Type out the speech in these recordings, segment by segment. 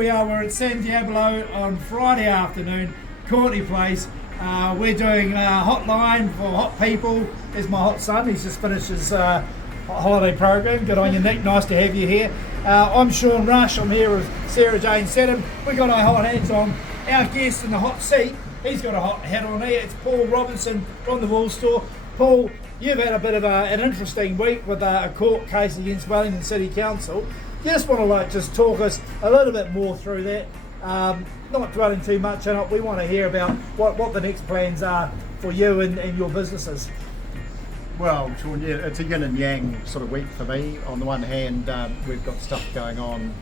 We're at San Diablo on Friday afternoon, Courtney Place. We're doing Hotline for hot people. There's my hot son, he's just finished his holiday program. Good on you, Nick, nice to have you here. I'm Sean Rush, I'm here with Sarah Jane Seddon. We've got our hot hats on. Our guest in the hot seat, he's got a hot hat on here. It's Paul Robinson from the Wool Store. Paul, you've had a bit of an interesting week with a court case against Wellington City Council. You just want to just talk us a little bit more through that, not dwelling too much on it. We want to hear about what the next plans are for you and your businesses. Well, Sean, yeah, it's a yin and yang sort of week for me. On the one hand, we've got stuff going on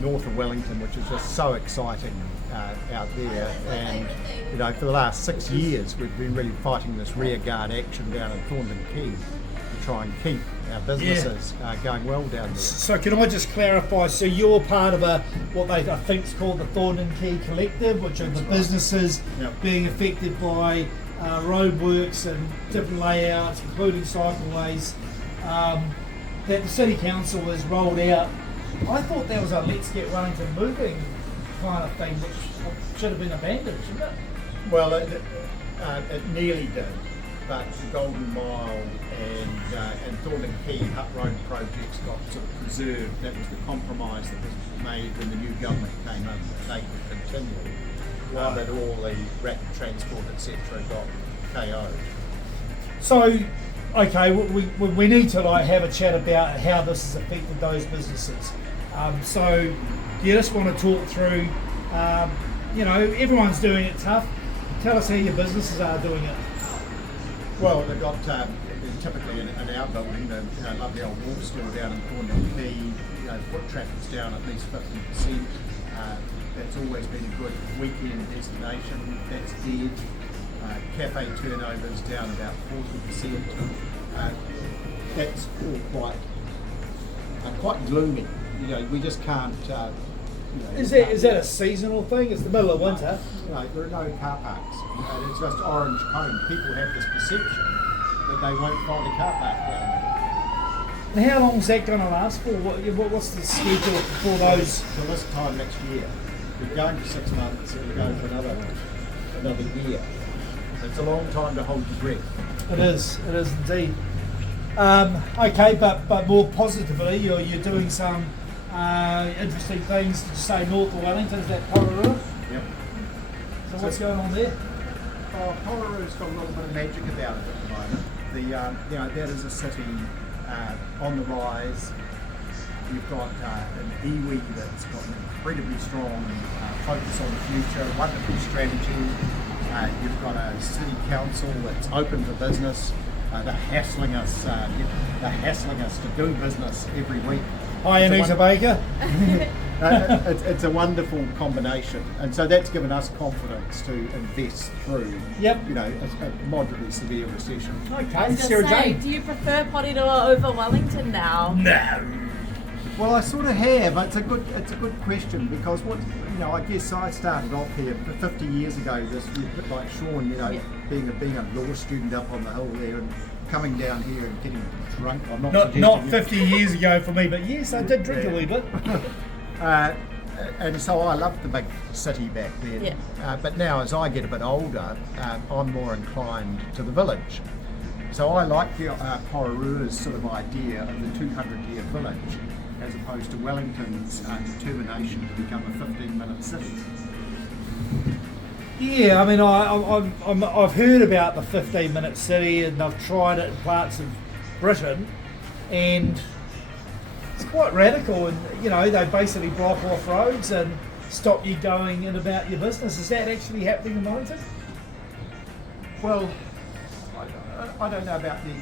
north of Wellington, which is just so exciting out there. And for the last 6 years, we've been really fighting this rear guard action down in Thornton Quay to try and keep our businesses going well down there. So can I just clarify, so you're part of what I think is called the Thornton Quay Collective, which are the businesses being affected by roadworks and different layouts, including cycleways, that the City Council has rolled out. I thought that was a let's get Wellington moving kind of thing, which should have been abandoned, shouldn't it? Well, it nearly did. But the Golden Mile and Thornton Quay Hut Road projects got sort of preserved. That was the compromise that was made when the new government came in. They could continue, while that all the rapid transport, etc., got KO'd. So, okay, we need to have a chat about how this has affected those businesses. So, you just want to talk through, everyone's doing it tough. Tell us how your businesses are doing it. Well, they've got typically in our building, the lovely old Wool Store down in Thornton Quay, foot traffic's down at least 50%. That's always been a good weekend destination. That's dead. Cafe turnover's down about 40%. That's all quite gloomy. We just can't. Is that a seasonal thing? It's the middle of winter. There are no car parks. It's just orange cone. People have this perception that they won't find a car park down there. And how long is that going to last for? What's the schedule for those? Till this time next year. We're going for 6 months and we're going for another year. It's a long time to hold your breath. It is indeed. Okay, but more positively, you're doing some interesting things. Did you say north of Wellington? Is that Pororua? Yep. So what's going on there? Pororua's got a little bit of magic about it at the moment. That is a city on the rise. You've got an iwi that's got an incredibly strong focus on the future, wonderful strategy. You've got a city council that's open for business. They're hassling us. They're hassling us to do business every week. Hi, Anita Baker. It's a wonderful combination, and so that's given us confidence to invest through. A moderately severe recession. Okay, Sarah Jane. Do you prefer Porirua over Wellington now? No. Well, I sort of have. It's a good question because I guess I started off here 50 years ago. This a bit like Sean, being a law student up on the hill there and coming down here and getting drunk. I'm not 50 years ago for me, but yes, I did drink a wee bit. And so I loved the big city back then. Yeah. But now, as I get a bit older, I'm more inclined to the village. So I like the Pororua's sort of idea of the 200-year village, as opposed to Wellington's determination to become a 15-minute city. Yeah, I mean, I've heard about the 15-minute city, and I've tried it in parts of Britain, and it's quite radical. And they basically block off roads and stop you going in about your business. Is that actually happening in Wellington? Well, I don't know about the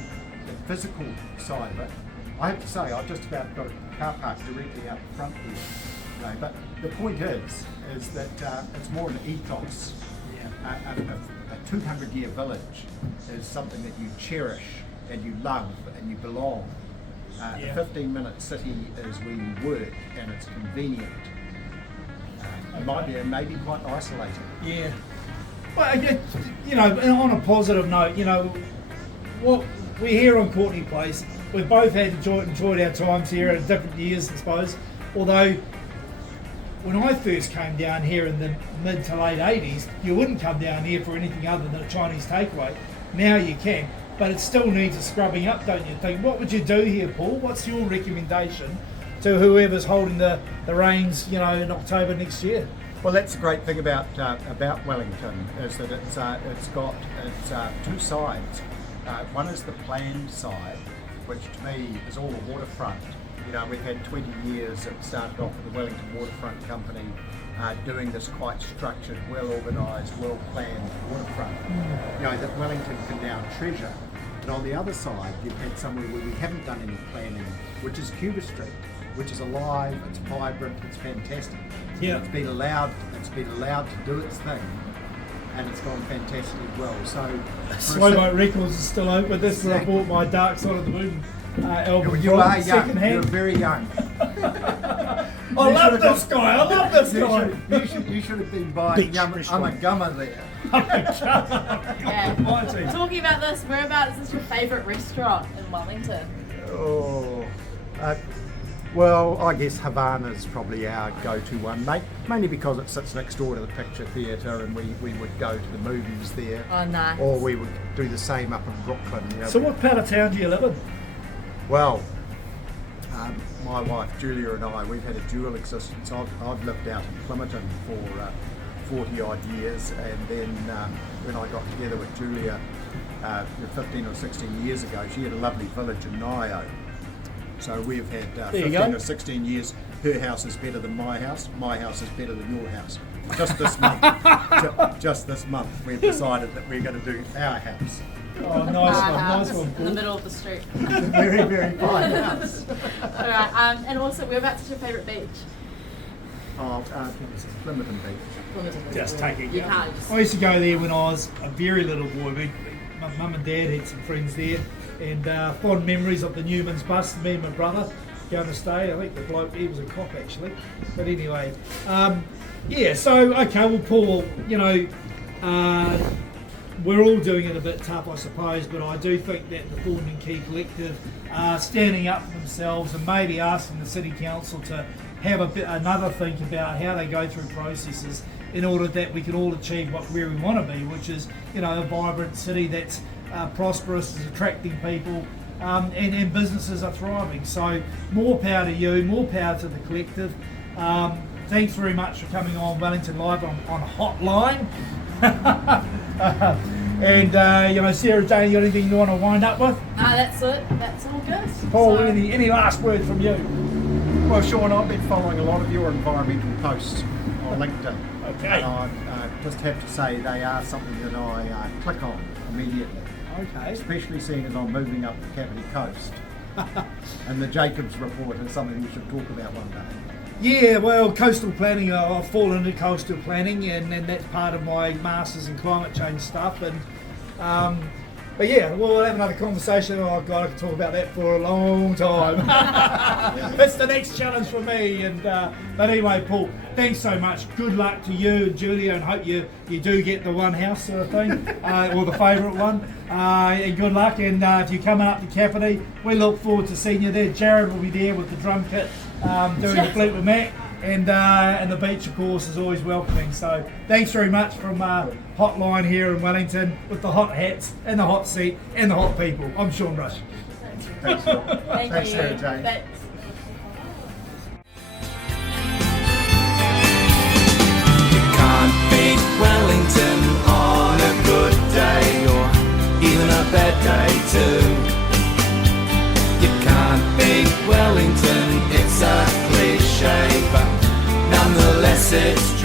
physical side of it. I have to say, I've just about got a car park directly out front here. But the point is that it's more an ethos. A 200-year village is something that you cherish and you love and you belong. A 15-minute city is where you work and it's convenient. It might be maybe quite isolating. Yeah. Well, on a positive note, what we're here on Courtney Place. We've both enjoyed our times here at different years, I suppose. Although when I first came down here in the mid to late 80s, you wouldn't come down here for anything other than a Chinese takeaway. Now you can, but it still needs a scrubbing up, don't you think? What would you do here, Paul? What's your recommendation to whoever's holding the reins, in October next year? Well, that's the great thing about Wellington, is that it's got two sides. One is the planned side, which to me is all the waterfront. We've had 20 years. It started off with the Wellington Waterfront Company, doing this quite structured, well organised, well planned waterfront. That Wellington can now treasure. And on the other side, you've had somewhere where we haven't done any planning, which is Cuba Street, which is alive, it's vibrant, it's fantastic. Yeah. It's been allowed to do its thing, and it's gone fantastically well. So Slow Mo Records is still open. That's where I bought my Dark Side of the Moon album. You are young. Secondhand. You're very young. I love this guy. I love this guy. You should have been buying Gumma there. Yeah. Talking about this, whereabouts is your favourite restaurant in Wellington? Well, I guess Havana's probably our go-to one, mate. Mainly because it sits next door to the Picture Theatre, and we would go to the movies there. Oh, nice. Or we would do the same up in Brooklyn. So what part of town do you live in? Well, my wife Julia and I, we've had a dual existence. I've lived out in Plymouton for 40 odd years, and then when I got together with Julia 15 or 16 years ago, she had a lovely village in Nio. So we've had 15 or 16 years. Her house is better than my house is better than your house. Just this month, just this month, we've decided that we're going to do our house. Oh, nice one. In the middle of the street. Very, very fine house. All right, and also, whereabouts your favourite beach? Plymouton Beach. Just take it. You can't just... I used to go there when I was a very little boy. My mum and dad had some friends there, and fond memories of the Newman's bus. Me and my brother going to stay. I think the bloke, he was a cop actually. But anyway, So okay, well, Paul, we're all doing it a bit tough, I suppose, but I do think that the Thornton Key Collective are standing up for themselves and maybe asking the City Council to have another think about how they go through processes in order that we can all achieve where we want to be, which is, a vibrant city that's prosperous, is attracting people, and businesses are thriving. So more power to you, more power to the collective. Thanks very much for coming on Wellington Live on Hotline. And Sarah Jane, you got anything you want to wind up with? That's it. That's all good. Paul, any last words from you? Well, Sean, I've been following a lot of your environmental posts on LinkedIn. Okay. And I just have to say they are something that I click on immediately. Okay. Especially seeing as I'm moving up the Kapiti Coast. And the Jacobs report is something we should talk about one day. Yeah, well, coastal planning, I've fallen into coastal planning, and that's part of my Masters in Climate Change stuff. And but yeah, we'll have another conversation. Oh God, I could talk about that for a long time. That's the next challenge for me. And but anyway, Paul, thanks so much. Good luck to you and Julia, and hope you do get the one house sort of thing, or the favourite one. And good luck. And if you're coming up to Kapiti, we look forward to seeing you there. Jared will be there with the drum kit, doing the Fleetwood Mac. And the beach, of course, is always welcoming. So thanks very much from Hotline here in Wellington, with the hot hats and the hot seat and the hot people. I'm Sean Rush. Thanks, Sean. Thank Thanks, you. Sarah Jane. Thanks. You can't beat Wellington on a good day, or even a bad day too. You can't beat Wellington, it's a cliche, but nonetheless it's